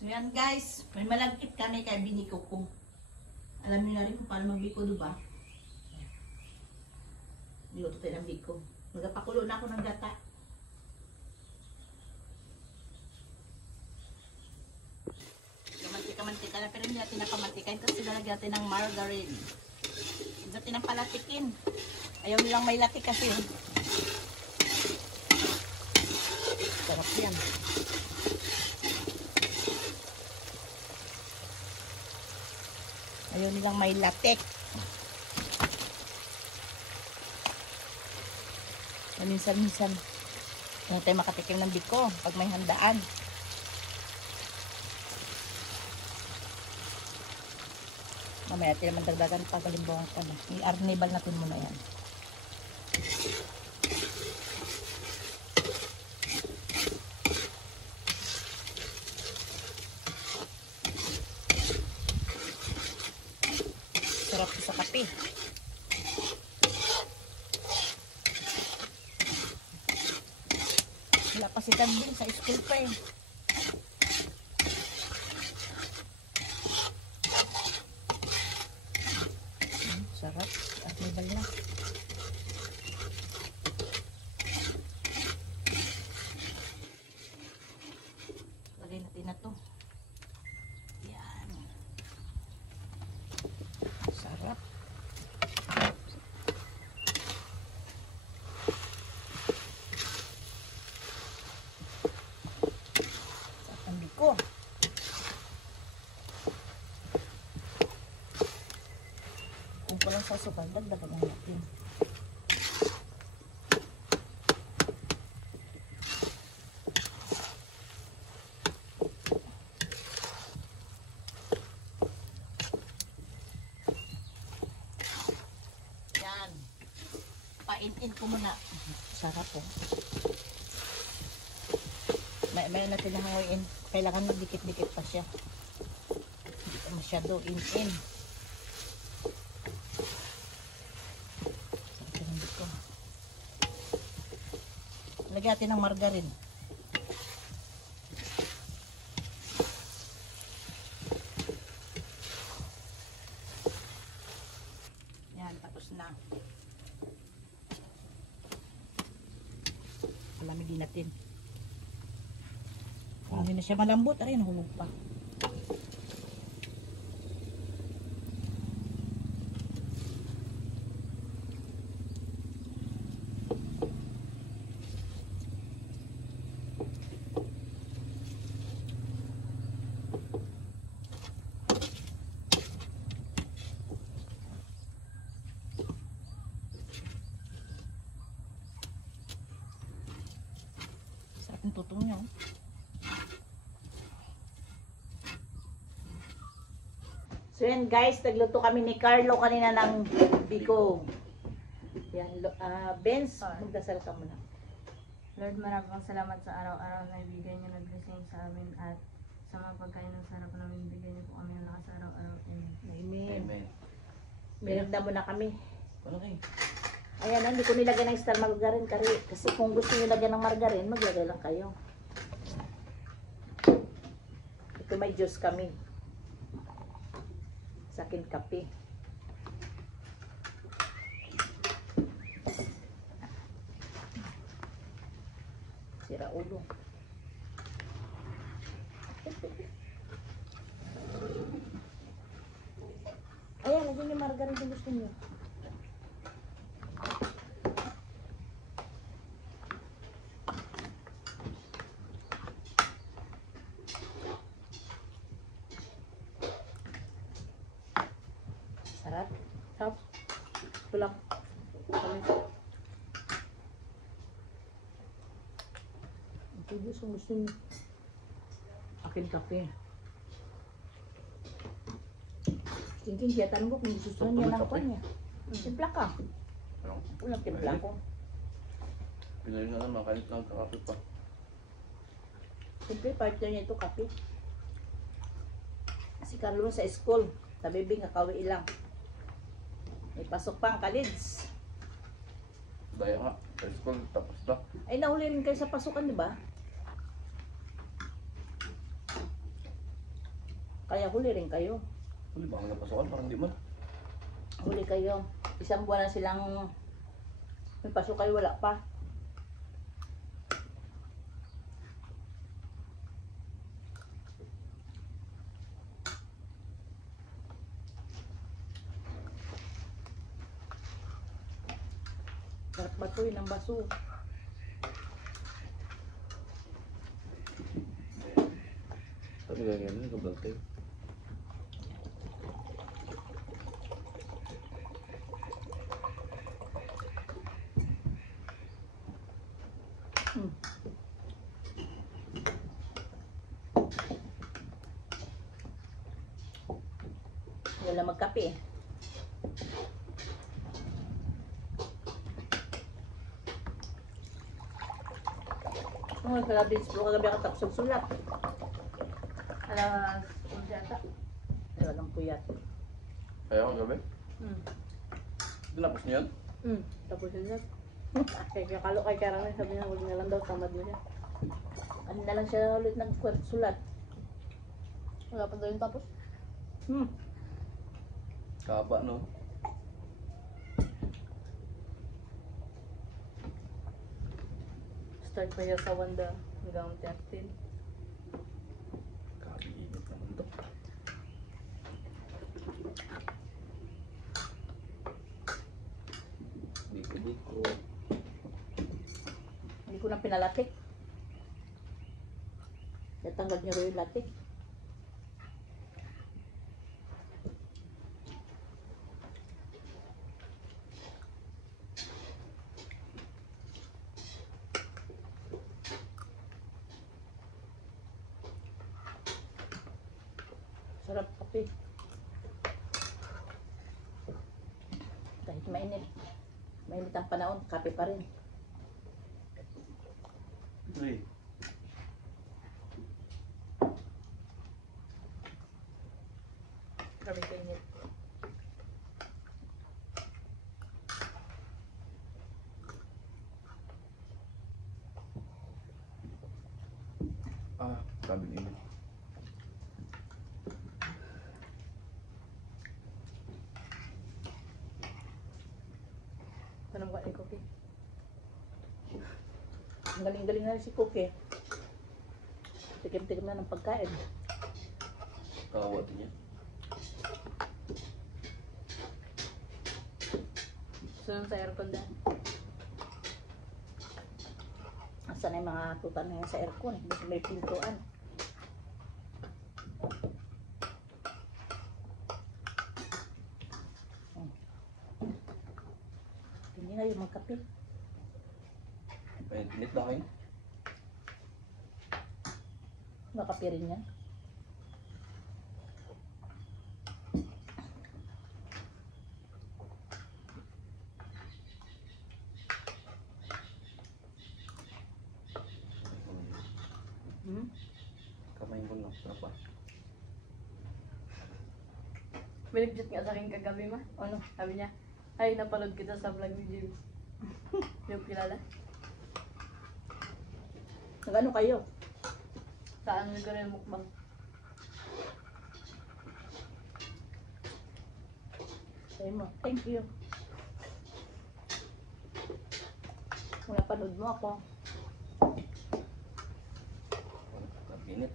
So yan guys, may malagkit kami kay biniko ko. Alam niyo na rin kung paano magbiko, diba? Niluto tayo ng biko. Magapakulo na ako ng gata. Mantika na, pero hindi natin napamantika. Kasi lalagyan natin ng margarine. Hindi natin ang palatikin. Ayaw nilang may latik kasi. Sarap yan. Ayaw nilang may latik. Minsan-minsan hindi tayo makatikim ng biko pag may handaan. Mamaya natin naman dagdagan pa, galimbawan ka na. I-arnibal natin muna yan. Sarap sa kape. Wala pa si Tanding sa school pa eh. Sarap. At may bala. Lagay natin na to. Yan. Sarap. Sarap ang biko. Kung palang sasukal, dagdagan natin. Yan. Pain-in ko muna. Sarap po. May natin na hangoyin. Kailangan magdikit-dikit pa siya. Hindi pa masyado in-in. Lagyan natin ng margarine. Yan, tapos na. Palamigin natin. Kung hindi na siya malambot, ay nahulog pa. Ang tutong nyo. So yan guys, nagluto kami ni Carlo kanina ng biko. Yan, Benz, magdasal ka muna. Lord, maraming salamat sa araw-araw na ibigay niyo na blessing sa amin at sa mga pagkain ng sarap na ibigay niyo po kami ng lakas araw-araw. Amen. Amen. Merenda muna kami. Okay. Ayan, hindi ko nilagay ng star margarine kasi kung gusto nyo lagyan ng margarine, maglagay lang kayo. Ito may juice kami. Sa akin kape. Sira ulo. Ayan, lagyan nyo margarine kung gusto nyo. Sarap. Sarap. Ito lang. Ito gusto nyo. Akin kape. Tingin siya, tanong ko kung gusto niya ng kwan niya. Simpla ka. Walang timpla ko. Pinay nga naman, kahit nagkakape pa. Siyempre, partner niya ito, kape. Si Carlo sa school. Sa bibing, kakawi lang. May pasok pa ang kalids. Daya nga, sa school, tapos na. Ay, nahuli rin kayo sa pasukan, di ba? Kaya huli rin kayo. Huli ba ang napasukan? Parang di man. Huli kayo. Isang buwan na silang may pasok kayo, wala pa. Sarap batuin ang baso. Tapi ganyan na, kabaltay. Hmm. Wala magkape. Oh, grabe, kagabi ako tapos sulat. Alas 11 ata. Ay, walang puyat. Kaya ako gabi. Tinapos niyo yan? Tapos yun lang. Kaya kakalo kay Karang sabi niya, huwag na lang daw, tamad mo siya. Ano na lang siya ulit nagsulat. Wala pa daw yung tapos. Kaba, no? Start pa siya sa Wanda hanggang 13. Kabiinit naman to. Diko-diko. Hindi ko na pinalatik. Natanggal niyo rin yung latik. Sarap kape. Kahit mainit. Mainit ang panahon, kape pa rin. Uy. Grabe kainit. Ah, grabing init. Tanong ka ni Cookie. Ang galing-galing na rin si Cookie. Tikim-tikim na ng pagkain. Kawa din yan. Sunod sa aircon dahil. Asan na yung mga tutan na yan sa aircon? Kasi may pintuan. Hindi na yung magkape. May init na kayo. Makape rin yan. Kamay ko lang. Sarap ba? May nag-chat nga sa akin kagabi ma. Ano? Sabi niya, ay napanood kita sa vlog ni Jim. Yung kilala. Nag-ano kayo? Saan ko na yung mukbang. Sabi mo, thank you. Kung napanood mo ako. Grabing init.